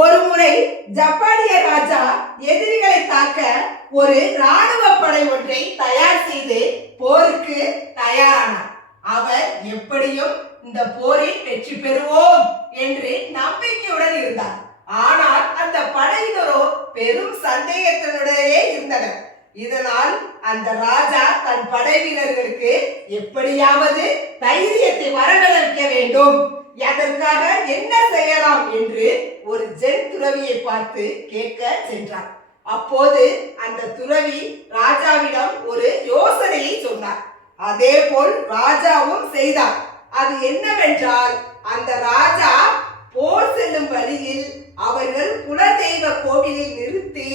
ஒருமுறை ஜப்பானிய ராஜா எதிரிகளை தாக்க ஒரு ராணுவ படை ஒன்றை தயார் செய்து போருக்கு தயாரானார். அவர் எப்படியும் இந்த போரில் வெற்றி பெறுவோம் என்று நம்பிக்கையுடன் இருந்தார். ஆனால் அந்த படையினரோ பெரும் சந்தேகத்தினுடையே இருந்தனர். இதனால் அந்த ராஜா தன் படை வீரர்களுக்கு எப்படியாவது தைரியத்தை வர வேண்டும். அதற்காக என்ன செய்யலாம் என்று ஒரு ஜென் துறவியை பார்த்து கேட்க சென்றார். அப்போது அந்த துறவி ராஜாவிடம் ஒரு யோசனையை சொன்னார். அதே போல் ராஜாவும் செய்தார். அது என்னவென்றால் அந்த ராஜா போர் செல்லும் வழியில் அவர்கள் குலதெய்வ கோவிலில் நிறுத்தி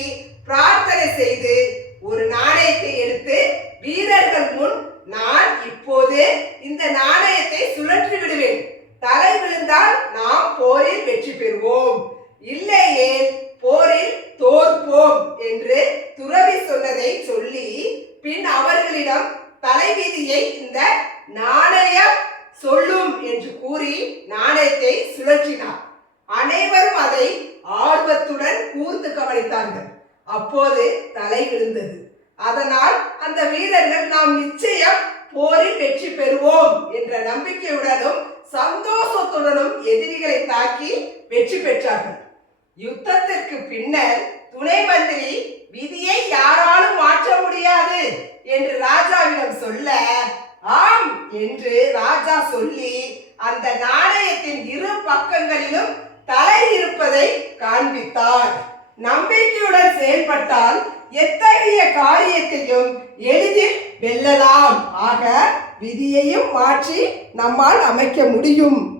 பிரார்த்தனை செய்து ஒரு நாணயத்தை எடுத்து வீரர்கள் முன் நான் இப்போது இந்த நாணயத்தை சுழற்றி விடுவேன் தலை விழுந்தால் நாம் போரில் வெற்றி பெறுவோம். இல்லையே போரில் தோற்போம் என்று துறவி சொன்னதை சொல்லி பின் அவர்களிடம் தலைவீதியை இந்த நாணயம் சொல்லும் என்று கூறி நாணயத்தை சுழற்றினார். அனைவரும் அதை ஆர்வத்துடன் கூர்ந்து கவனித்தார்கள். அப்போது தலை விழுந்தது. அதனால் அந்த வீரர்கள் நாம் நிச்சயம் போரில் வெற்றி பெறுவோம் என்ற நம்பிக்கையுடனும் சந்தோஷத்துடனும் எதிரிகளை தாக்கி வெற்றி பெற்றார்கள். யுத்தத்திற்கு பின்னர் துணை மந்திரி விதியை யாராலும் மாற்ற முடியாது என்று ராஜாவிடம் சொல்ல ஆம் என்று ராஜா சொல்லி அந்த நாணயத்தின் இரு பக்கங்களிலும் தலை இருப்பதை காண்பித்தார். நம்பிக்கையுடன் செயல்பட்டால் எத்தகைய காரியத்தையும் எளிதில் வெல்லலாம். ஆக விதியையும் மாற்றி நம்மால் அமைக்க முடியும்.